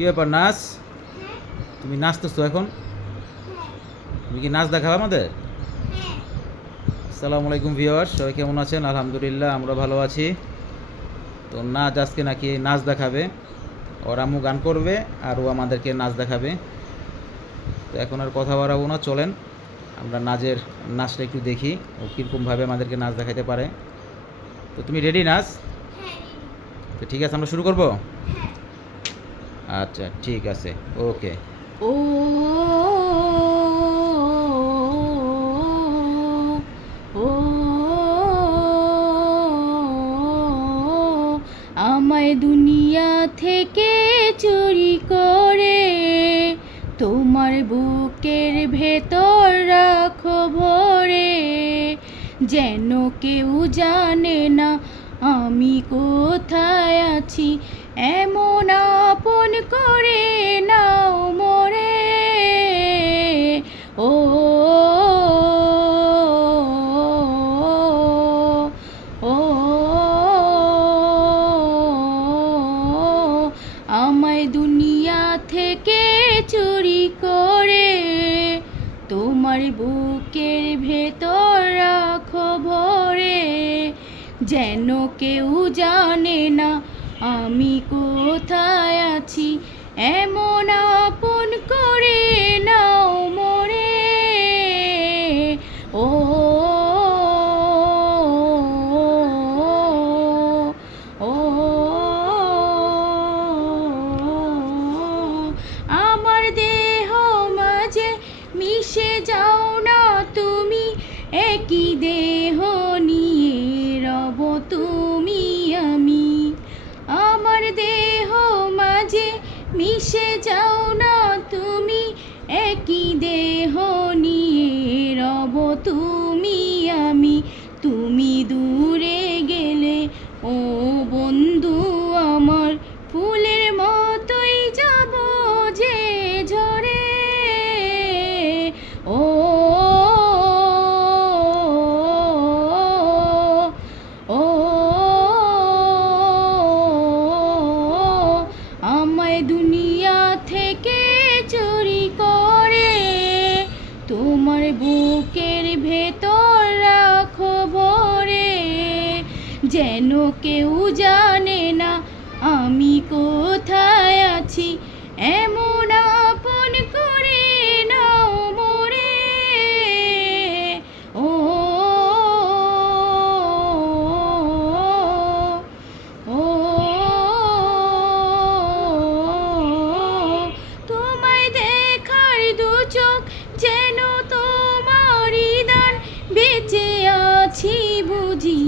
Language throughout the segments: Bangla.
কি ব্যাপার নাচ? তুমি নাচতেছো এখন? তুমি কি নাচ দেখাবে আমাদের? আসসালামু আলাইকুম ভিউয়ার্স, সবাই কেমন আছেন? আলহামদুলিল্লাহ আমরা ভালো আছি। তো নাচ আজকে নাকি নাচ দেখাবে, ওর আম্মু গান করবে আর ও আমাদেরকে নাচ দেখাবে। তো এখন আর কথা বাড়াবো না, চলেন আমরা নাচটা একটু দেখি ও কীরকমভাবে আমাদেরকে নাচ দেখাতে পারে। তো তুমি রেডি নাচ? তো ঠিক আছে, আমরা শুরু করব। আচ্ছা ঠিক আছে, ওকে। ও ও আমায় দুনিয়া থেকে চুরি করে তোমার বুকের ভেতর রাখো ভরে, যেন কেউ জানে না আমি কোথায় আছি, এমন আপন করে নাও মোরে। ও ও আমায় দুনিয়া থেকে চুরি করে তোমার বুকের ভেতর রাখো ভরে, যেন কেউ জানে না আমি কোথায় আছি, এমন আপন করে নাও মোরে। ও ও আমার দেহ মাঝে মিশে যাও না তুমি, একই দেহ নিয়ে রব তুমি আমি। আমার দেহ মাঝে মিশে যাও না তুমি, একই দেহ নিয়ে রব তুমি আমি। তুমি দূরে গেলে ও বন্ধু আমার, ফুলের মতোই যাব যে ঝরে। ও ও আমায় দুনিয়া থেকে চুরি করে তোমার বুকের ভেতর রাখো ভরে, যেন কেউ জানে না আমি কোথায় আছি, এমন আপন করে নাও মোরে। ও ও তোমায় দেখার দু চোখ যেন তোমারই দান, বেঁচে আছি বুঝি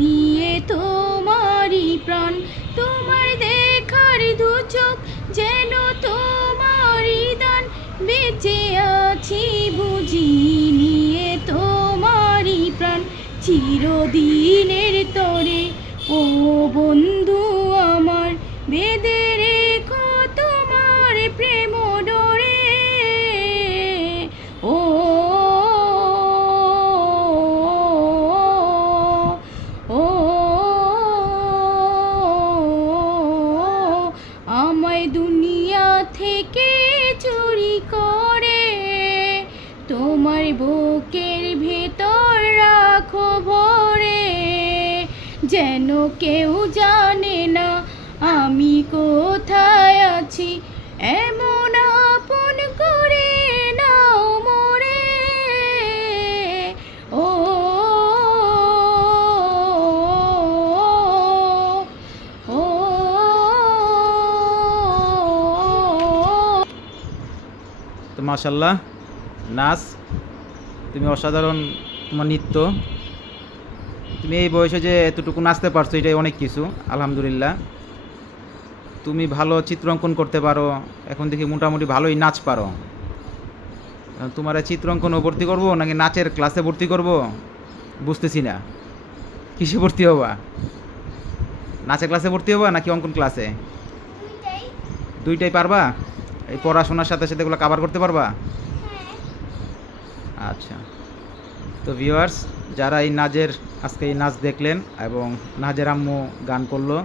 নিয়ে তোমারই প্রাণ। তোমার দেখার দু চোখ যেন তোমারই দান, বেঁচে আছি বুঝি নিয়ে তোমারই প্রাণ। চিরদিনের তরে ও বন্ধু আমার, বেঁধে রেখো তোমার প্রেম ডোরে। ও ও আমায় দুনিয়া থেকে চুরি করে তোমার বুকের ভেতর রাখো ভরে, যেন কেউ জানে না আমি কোথায় আছি, এমন আপন করে নাও মোরে। ও ও তো মাশাল্লাহ নাচ, তুমি অসাধারণ, তোমার নৃত্য, তুমি এই বয়সে যে এতটুকু নাচতে পারছো এটাই অনেক কিছু, আলহামদুলিল্লাহ। তুমি ভালো চিত্রাঙ্কন করতে পারো, এখন দেখি মোটামুটি ভালোই নাচ পারো। তোমার চিত্রাঙ্কনও ভর্তি করবো নাকি নাচের ক্লাসে ভর্তি করব বুঝতেছি না, কিসে ভর্তি হবা? নাচের ক্লাসে ভর্তি হবা নাকি অঙ্কন ক্লাসে? দুইটাই পারবা? এই পড়াশোনার সাথে সাথে এগুলো কাভার করতে পারবা? আচ্ছা, তো ভিউয়ার্স যারা আজকে এই নাচ দেখলেন এবং নাজের আম্মু গান করলো,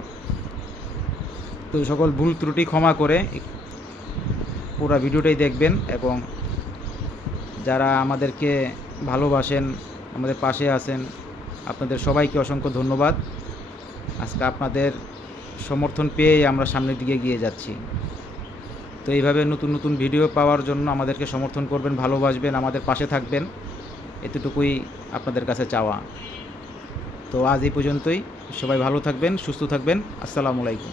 তো সকল ভুল ত্রুটি ক্ষমা করে পুরো ভিডিওটাই দেখবেন এবং যারা আমাদেরকে ভালোবাসেন, আমাদের পাশে আছেন, আপনাদের সবাইকে অসংখ্য ধন্যবাদ। আজকে আপনাদের সমর্থন পেয়েই আমরা সামনের দিকে এগিয়ে যাচ্ছি। তো এইভাবে নতুন নতুন ভিডিও পাওয়ার জন্য আমাদেরকে সমর্থন করবেন, ভালোবাসবেন, আমাদের পাশে থাকবেন, এতটুকুই আপনাদের কাছে চাওয়া। তো আজ এই পর্যন্তই। সবাই ভালো থাকবেন, সুস্থ থাকবেন। আসসালামু আলাইকুম।